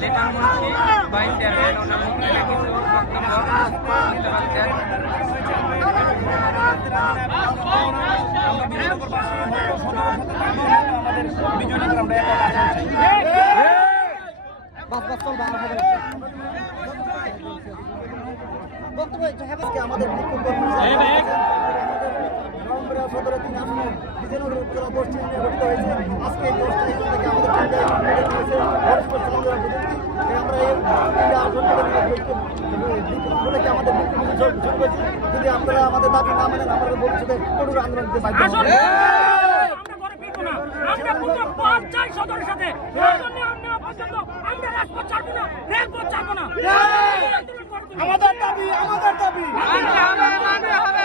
Liton Munshi vice chairman ওনার আমাদের বিক্ষোভ নভেম্বরের সতেরো তিন আসনে বিজয়নগর উপজেলা পশ্চিম গঠিত হয়েছে। আজকে এই দশটা এখান থেকে আমাদের হয়েছে আমরা এই বলে আমাদের বিক্ষোভ শুরু শুরু করেছি যদি আপনারা আমাদের দাবি না মানেন আমাদের ভবিষ্যতে কঠোর আন্দোলন দিতে বাধ্য আমরা না। আমরা পুরো সাথে। প্রয়োজনে আমরা পর্যন্ত আমরা রাজপথ ছাড়বো না, রেলপথ ছাড়বো না। আমাদের দাবি আমাদের দাবি মানতে হবে মানতে হবে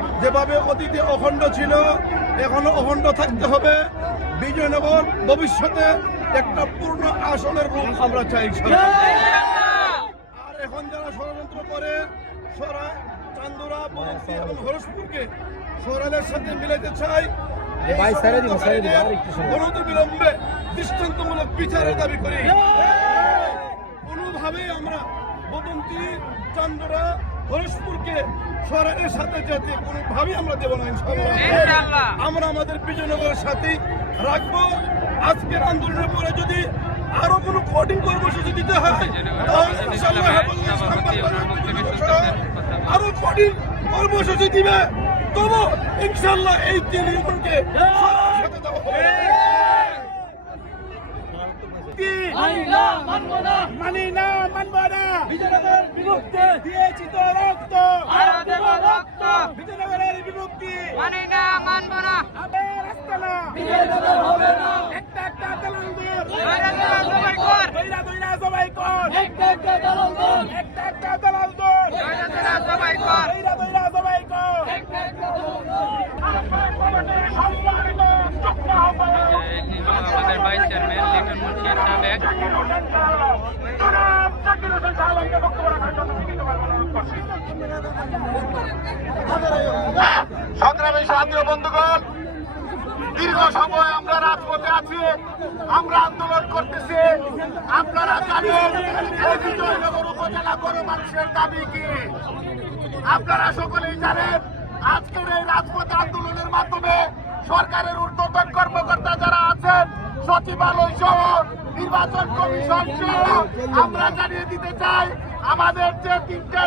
যেভাবে অতীতে অখণ্ড ছিল এখনও অখণ্ড থাকতে হবে। বিজয়নগর ভবিষ্যতে একটা পূর্ণ আসনের রূপ আমরা চাই আর এখন যারা ষড়যন্ত্র করে সরাই চান্দুরা বলছি এবং হরসপুরকে সরাইলের সাথে মিলাইতে চাই বিলম্বে দৃষ্টান্তমূলক বিচারের দাবি করি। কোনোভাবেই আমরা বদন্তি চান্দুরা হরসপুরকে সরাইলের সাথে যেতে কোনোভাবেই আমরা দেব না ইনশাআল্লাহ। ইনশাআল্লাহ। আমরা আমাদের বিজয়নগরের সাথেই রাখব। আজকের আন্দোলনের পরে যদি আরও কোনো কঠিন কর্মসূচি দিতে হয় আরও কঠিন কর্মসূচি দিবে। তবু ইনশাআল্লাহ এই তিন ইউনিয়নকে সাথে দেওয়া হবে। মানি না মানব না। বিজয়নগর বিমুক্তি দিয়েছি তো রক্ত। আরও দেব রক্ত। বিজয়নগরের বিমুক্তি মানি না মানব না। আবে রাস্তা না। বিজয়নগর হবে না। একটা একটা দালাল দূর সবাই কর। দইরা দইরা সবাই কর। একটা একটা দালাল দূর একটা একটা দালাল দূর দৈরা দৈরা সবাই কর। দইরা দইরা সবাই কর। এটি হলো আমাদের ভাইস চেয়ারম্যান লিটন মুন্সি সাবেক। সংগ্রামী সাথী বন্ধুগণ, দীর্ঘ সময় আমরা রাজপথে আছি, আমরা আন্দোলন করতেছি। আপনারা জানেন বিজয়নগর উপজেলা গরু মানুষের দাবি কি? আপনারা সকলেই জানেন, আজকের এই রাজপথ আন্দোলনের মাধ্যমে সরকারের ঊর্ধ্বতন কর্মকর্তা যারা আছেন সচিবালয় সহ নির্বাচন কমিশনকে আমরা জানিয়ে দিতে চাই আমাদের যে তিনটা